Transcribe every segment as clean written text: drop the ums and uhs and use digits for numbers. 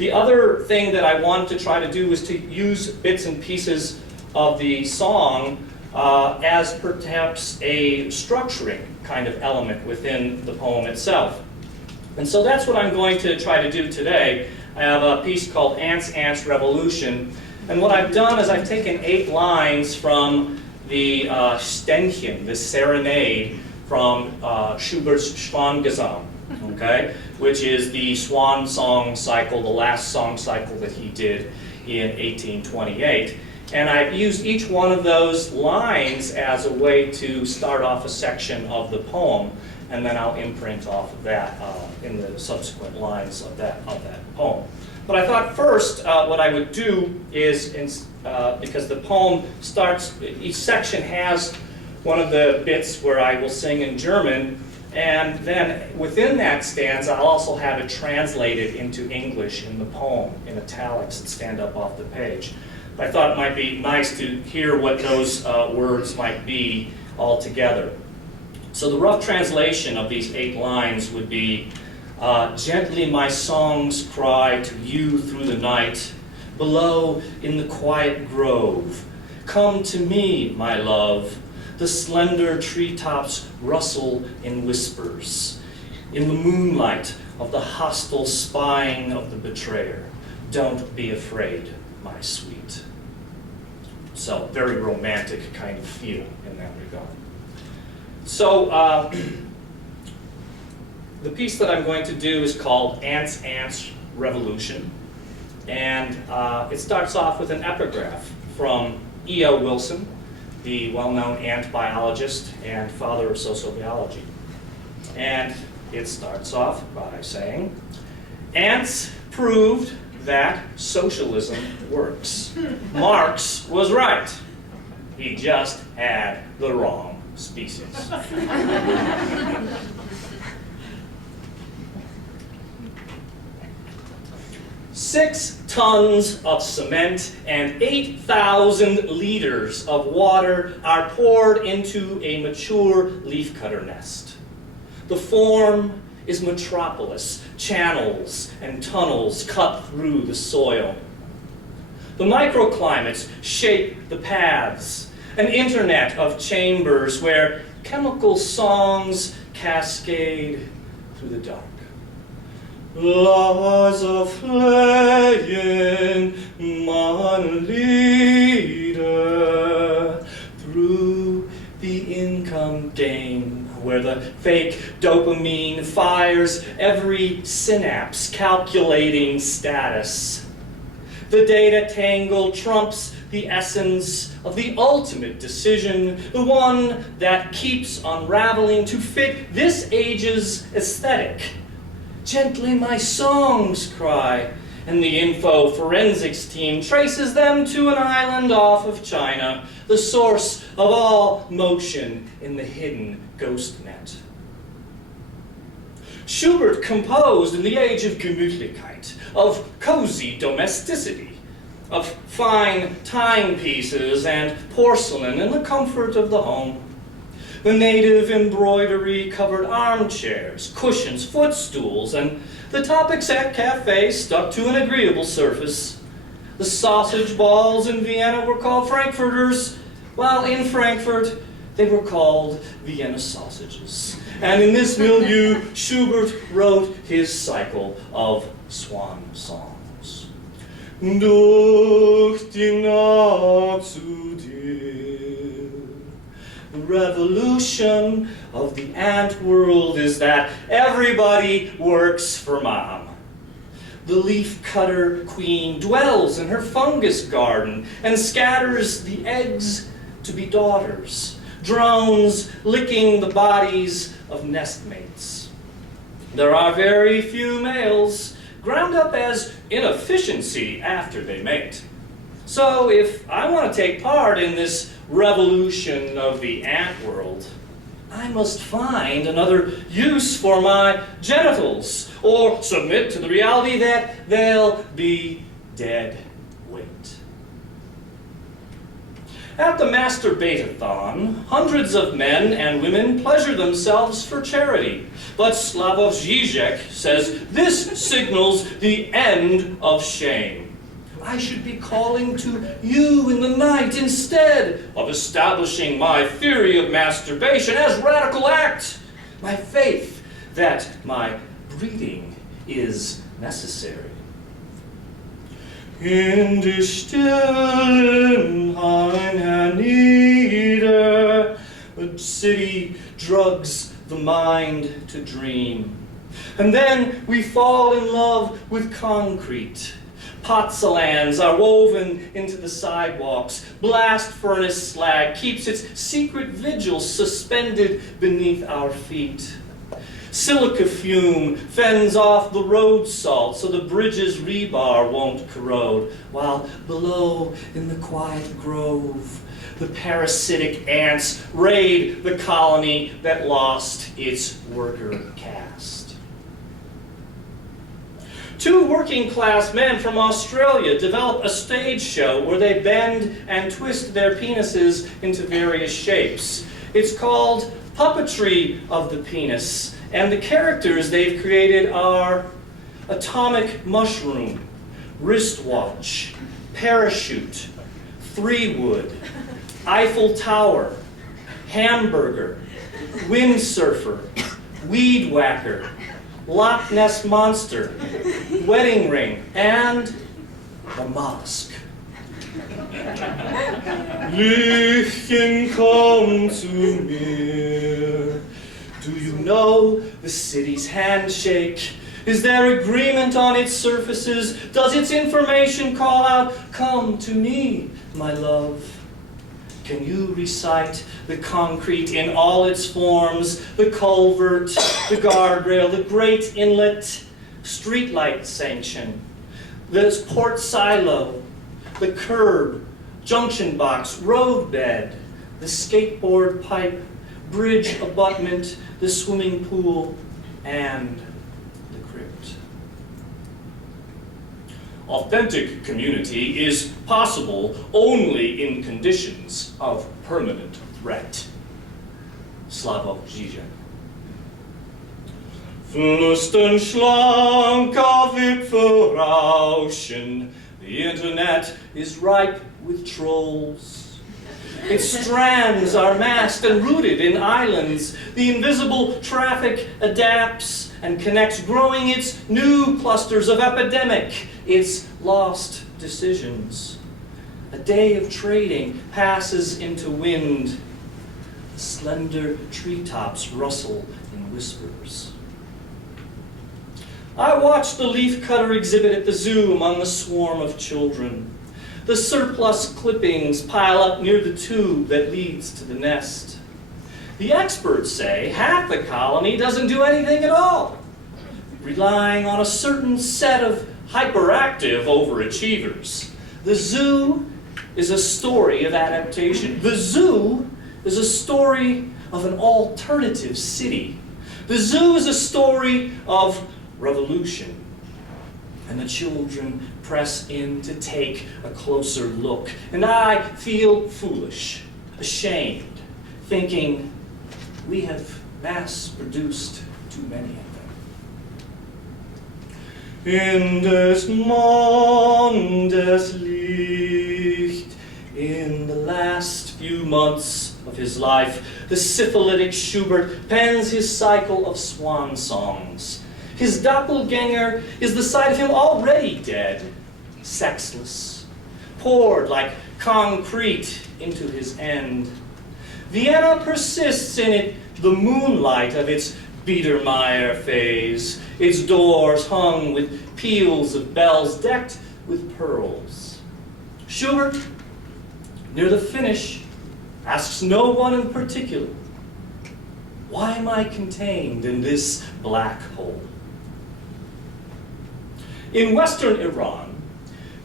The other thing that I wanted to try to do was to use bits and pieces of the song as perhaps a structuring kind of element within the poem itself. And so that's what I'm going to try to do today. I have a piece called Ants, Ants, Revolution. And what I've done is I've taken 8 lines from the Ständchen, the serenade from Schubert's Schwangesang, okay, which is the swan song cycle, the last song cycle that he did in 1828. And I've used each one of those lines as a way to start off a section of the poem, and then I'll imprint off of that in the subsequent lines of that poem. But I thought first what I would do is, because the poem starts, each section has one of the bits where I will sing in German, and then within that stanza I'll also have it translated into English in the poem in italics that stand up off the page. I thought it might be nice to hear what those words might be all together. So the rough translation of these 8 lines would be, gently my songs cry to you through the night, below in the quiet grove. Come to me, my love. The slender treetops rustle in whispers. In the moonlight of the hostile spying of the betrayer, don't be afraid, my sweet. So, very romantic kind of feel in that regard. So, the piece that I'm going to do is called Ants, Ants, Revolution. And it starts off with an epigraph from E.O. Wilson, the well-known ant biologist and father of sociobiology. And it starts off by saying, ants proved that socialism works. Marx was right. He just had the wrong species. 6 tons of cement and 8,000 liters of water are poured into a mature leafcutter nest. The form is metropolis, channels and tunnels cut through the soil. The microclimates shape the paths, an internet of chambers where chemical songs cascade through the dark. Leise flehen meine Lieder through the income game, where the fake dopamine fires every synapse, calculating status. The data tangle trumps the essence of the ultimate decision, the one that keeps unraveling to fit this age's aesthetic. Gently my songs cry, and the info forensics team traces them to an island off of China, the source of all motion in the hidden ghost net. Schubert composed in the age of Gemütlichkeit, of cozy domesticity, of fine timepieces and porcelain in the comfort of the home. The native embroidery-covered armchairs, cushions, footstools, and the topics at cafes stuck to an agreeable surface. The sausage balls in Vienna were called Frankfurters, while in Frankfurt they were called Vienna sausages. And in this milieu, Schubert wrote his cycle of swan songs. Durch die Nacht zu dir. The revolution of the ant world is that everybody works for mom. The leaf cutter queen dwells in her fungus garden and scatters the eggs to be daughters, drones licking the bodies of nestmates. There are very few males, ground up as inefficiency after they mate. So if I want to take part in this revolution of the ant world, I must find another use for my genitals, or submit to the reality that they'll be dead weight. At the masturbate-a-thon, hundreds of men and women pleasure themselves for charity. But Slavoj Žižek says this signals the end of shame. I should be calling to you in the night instead of establishing my theory of masturbation as radical act. My faith that my breeding is necessary. In die stillen Hallen nieder, a city drugs the mind to dream. And then we fall in love with concrete. Pozzolans are woven into the sidewalks. Blast furnace slag keeps its secret vigil suspended beneath our feet. Silica fume fends off the road salt so the bridge's rebar won't corrode, while below in the quiet grove, the parasitic ants raid the colony that lost its worker caste. Two working-class men from Australia develop a stage show where they bend and twist their penises into various shapes. It's called Puppetry of the Penis. And the characters they've created are atomic mushroom, wristwatch, parachute, three-wood, Eiffel Tower, hamburger, windsurfer, weed whacker, Loch Ness Monster, wedding ring, and the mosque. Lichtchen, komm zu mir. Do you know the city's handshake? Is there agreement on its surfaces? Does its information call out, come to me, my love? Can you recite the concrete in all its forms, the culvert, the guardrail, the great inlet, streetlight sanction, the port silo, the curb, junction box, roadbed, the skateboard pipe, bridge abutment, the swimming pool, and the crypt? Authentic community is possible only in conditions of permanent threat. Slavoj Žižek. Flüstern schlanker Wipfel rauschen. The internet is ripe with trolls. Its strands are masked and rooted in islands. The invisible traffic adapts and connects, growing its new clusters of epidemic, its lost decisions. A day of trading passes into wind. The slender treetops rustle in whispers. I watched the leafcutter exhibit at the zoo among the swarm of children. The surplus clippings pile up near the tube that leads to the nest. The experts say half the colony doesn't do anything at all, relying on a certain set of hyperactive overachievers. The zoo is a story of adaptation. The zoo is a story of an alternative city. The zoo is a story of revolution. And the children press in to take a closer look. And I feel foolish, ashamed, thinking we have mass-produced too many of them. In des Mondes Licht, in the last few months of his life, the syphilitic Schubert pens his cycle of swan songs. His doppelganger is the side of him already dead, sexless, poured like concrete into his end. Vienna persists in it, the moonlight of its Biedermeier phase, its doors hung with peals of bells decked with pearls. Schubert, near the finish, asks no one in particular, why am I contained in this black hole? In Western Iran,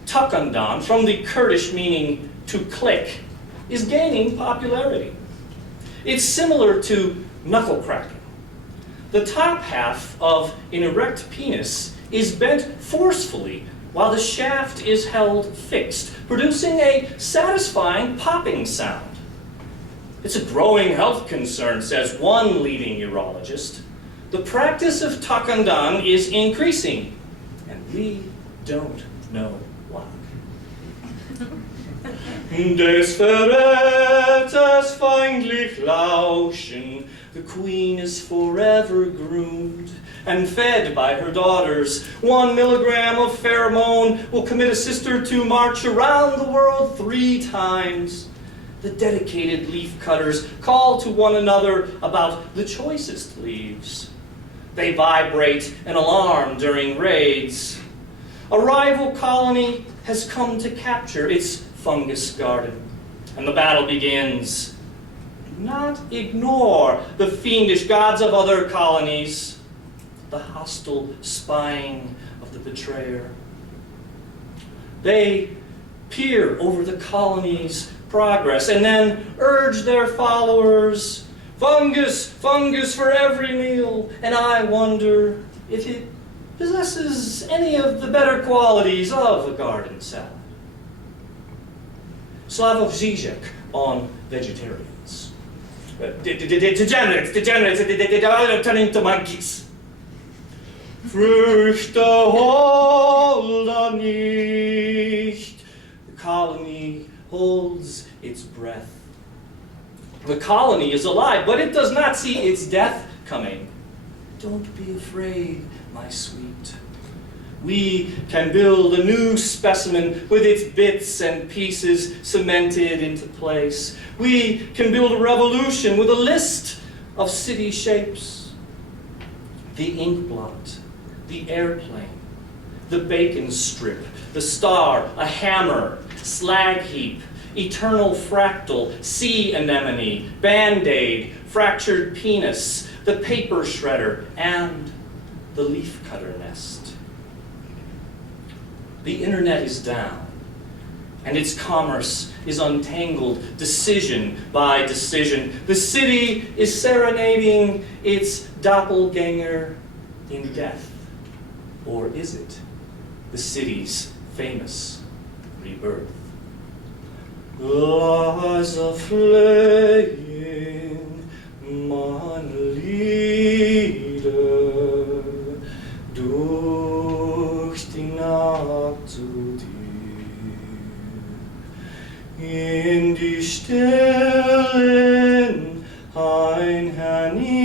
Tukandan, from the Kurdish meaning to click, is gaining popularity. It's similar to knuckle cracking. The top half of an erect penis is bent forcefully while the shaft is held fixed, producing a satisfying popping sound. It's a growing health concern, says one leading urologist. The practice of takandan is increasing, and we don't know why. Des Verräters feindlich lauschen, the queen is forever groomed and fed by her daughters. 1 milligram of pheromone will commit a sister to march around the world 3 times. The dedicated leaf cutters call to one another about the choicest leaves. They vibrate an alarm during raids. A rival colony has come to capture its fungus garden, and the battle begins. Do not ignore the fiendish gods of other colonies, the hostile spying of the betrayer. They peer over the colony's progress and then urge their followers, fungus, fungus for every meal, and I wonder if it possesses any of the better qualities of a garden salad. Slavoj Žižek on vegetarians. Degenerates, turning to monkeys. Früchte holda nicht. The colony holds its breath. The colony is alive, but it does not see its death coming. Don't be afraid, my sweet. We can build a new specimen with its bits and pieces cemented into place. We can build a revolution with a list of city shapes. The inkblot, the airplane, the bacon strip, the star, a hammer, slag heap, eternal fractal, sea anemone, band-aid, fractured penis, the paper shredder, and the leaf cutter nest. The internet is down, and its commerce is untangled, decision by decision. The city is serenading its doppelganger in death. Or is it the city's famous rebirth? Leise flehen meine Lieder durch die Nacht zu dir. In die Stillen ein hernieder,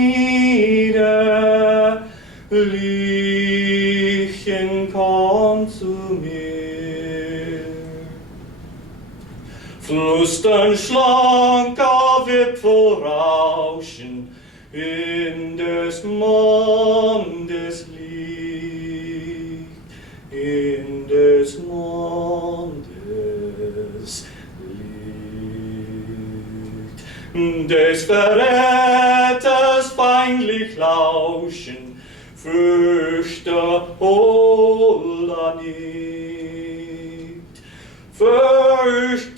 Lichtchen komm zu mir. Flüstern schlanker Wipfel rauschen in des Mondes Licht, in des Mondes Licht. Des Verräters feindlich lauschen, fürchte Holla nicht, fürchte